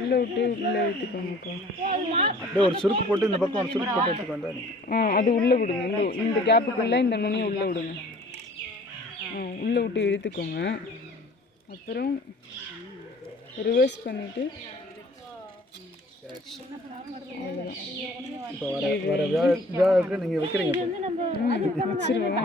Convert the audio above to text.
உள்ள விட்டு உள்ள எடுத்துக்கோங்கக்கா. ஒரு சுருக்கு போட்டு இந்த பக்கம் ஒரு சுருக்கு போட்டு எடுத்துக்கோங்க. அது உள்ள விடுங்க. இந்த கேப்புக்குள்ள இந்த நுனியை உள்ள விடுங்க. உள்ள விட்டு இழுத்துக்கோங்க. அப்புறம் ரிவர்ஸ் பண்ணிட்டு இப்போ வர வியாழக்கு நீங்கள் வைக்கிறீங்க. வச்சிருவோம்.